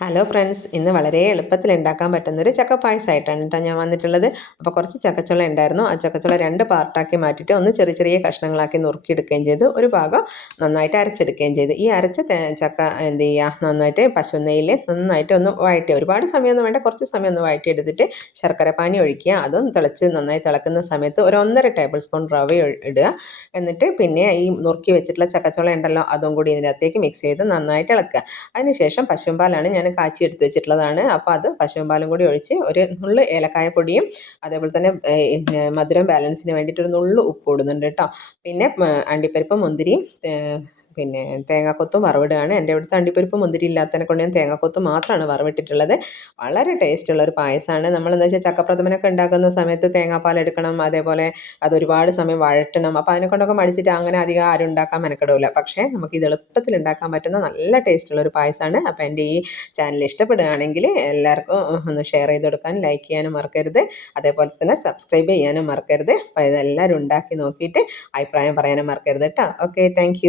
Hello friends, ഇന്ന് വളരെ എളുപ്പത്തിൽ ഉണ്ടാക്കാൻ പറ്റുന്നൊരു ചക്കപ്പായസമായിട്ടാണ് കേട്ടോ ഞാൻ വന്നിട്ടുള്ളത്. അപ്പോൾ കുറച്ച് ചക്കച്ചുള ഉണ്ടായിരുന്നു. ആ ചക്കച്ചുള 2 പാർട്ടാക്കി മാറ്റിയിട്ട് ഒന്ന് ചെറിയ ചെറിയ കഷ്ണങ്ങളാക്കി നുറുക്കിയെടുക്കുകയും ചെയ്തു. ഒരു ഭാഗം നന്നായിട്ട് അരച്ചെടുക്കുകയും ചെയ്തു. ഈ അരച്ച ചക്ക എന്ത് ചെയ്യുക, നന്നായിട്ട് പശുനെയ്യിൽ നന്നായിട്ട് ഒന്ന് വഴറ്റി, ഒരുപാട് സമയമൊന്നും വേണ്ട, കുറച്ച് സമയം ഒന്ന് വഴറ്റിയെടുത്തിട്ട് ശർക്കര പാനി ഒഴിക്കുക. അതും നന്നായി തിളക്കുന്ന സമയത്ത് ഒരു 1.5 ടേബിൾ സ്പൂൺ റവ ഇടുക. എന്നിട്ട് പിന്നെ ഈ നുറുക്കി വെച്ചിട്ടുള്ള ചക്കച്ചുള ഉണ്ടല്ലോ, അതും കൂടി ഇതിനകത്തേക്ക് മിക്സ് ചെയ്ത് നന്നായിട്ട് ഇളക്കുക. അതിനുശേഷം പശുമ്പാലാണ് ഞാൻ കാച്ചി എടുത്ത് വെച്ചിട്ടുള്ളതാണ്. അപ്പോൾ അത് പശുമ്പാലും കൂടി ഒഴിച്ച് ഒരു നുള്ള് ഏലക്കായ പൊടിയും അതേപോലെ തന്നെ മധുരം ബാലൻസിന് വേണ്ടിയിട്ട് ഒരു നുള്ള് ഉപ്പ് ഇടുന്നുണ്ട് കേട്ടോ. പിന്നെ അണ്ടിപ്പരിപ്പ്, മുന്തിരിയും പിന്നെ തേങ്ങാക്കൊത്തും വറവിടുകയാണ്. എൻ്റെ ഇവിടുത്തെ അണ്ടിപ്പരിപ്പ് മുന്തിരി ഇല്ലാത്തതിനെ കൊണ്ട് ഞാൻ തേങ്ങാക്കൊത്ത് മാത്രമാണ് വറവിട്ടിട്ടുള്ളത്. വളരെ ടേസ്റ്റുള്ളൊരു പായസമാണ്. നമ്മളെന്താ വെച്ചാൽ ചക്കപ്രഥമനൊക്കെ ഉണ്ടാക്കുന്ന സമയത്ത് തേങ്ങാപ്പാൽ എടുക്കണം, അതേപോലെ അതൊരുപാട് സമയം വഴറ്റണം. അപ്പോൾ അതിനെക്കൊണ്ടൊക്കെ മടിച്ചിട്ട് അങ്ങനെ അധികം ആരും ഉണ്ടാക്കാൻ മെനക്കെടില്ല. പക്ഷേ നമുക്കിത് എളുപ്പത്തിൽ ഉണ്ടാക്കാൻ പറ്റുന്ന നല്ല ടേസ്റ്റുള്ളൊരു പായസമാണ്. അപ്പോൾ എൻ്റെ ഈ ചാനൽ ഇഷ്ടപ്പെടുകയാണെങ്കിൽ എല്ലാവർക്കും ഒന്ന് ഷെയർ ചെയ്ത് കൊടുക്കാനും ലൈക്ക് ചെയ്യാനും മറക്കരുത്. അതേപോലെ തന്നെ സബ്സ്ക്രൈബ് ചെയ്യാനും മറക്കരുത്. അപ്പോൾ ഇതെല്ലാവരും ഉണ്ടാക്കി നോക്കിയിട്ട് അഭിപ്രായം പറയാനും മറക്കരുത് കേട്ടോ. Okay, thank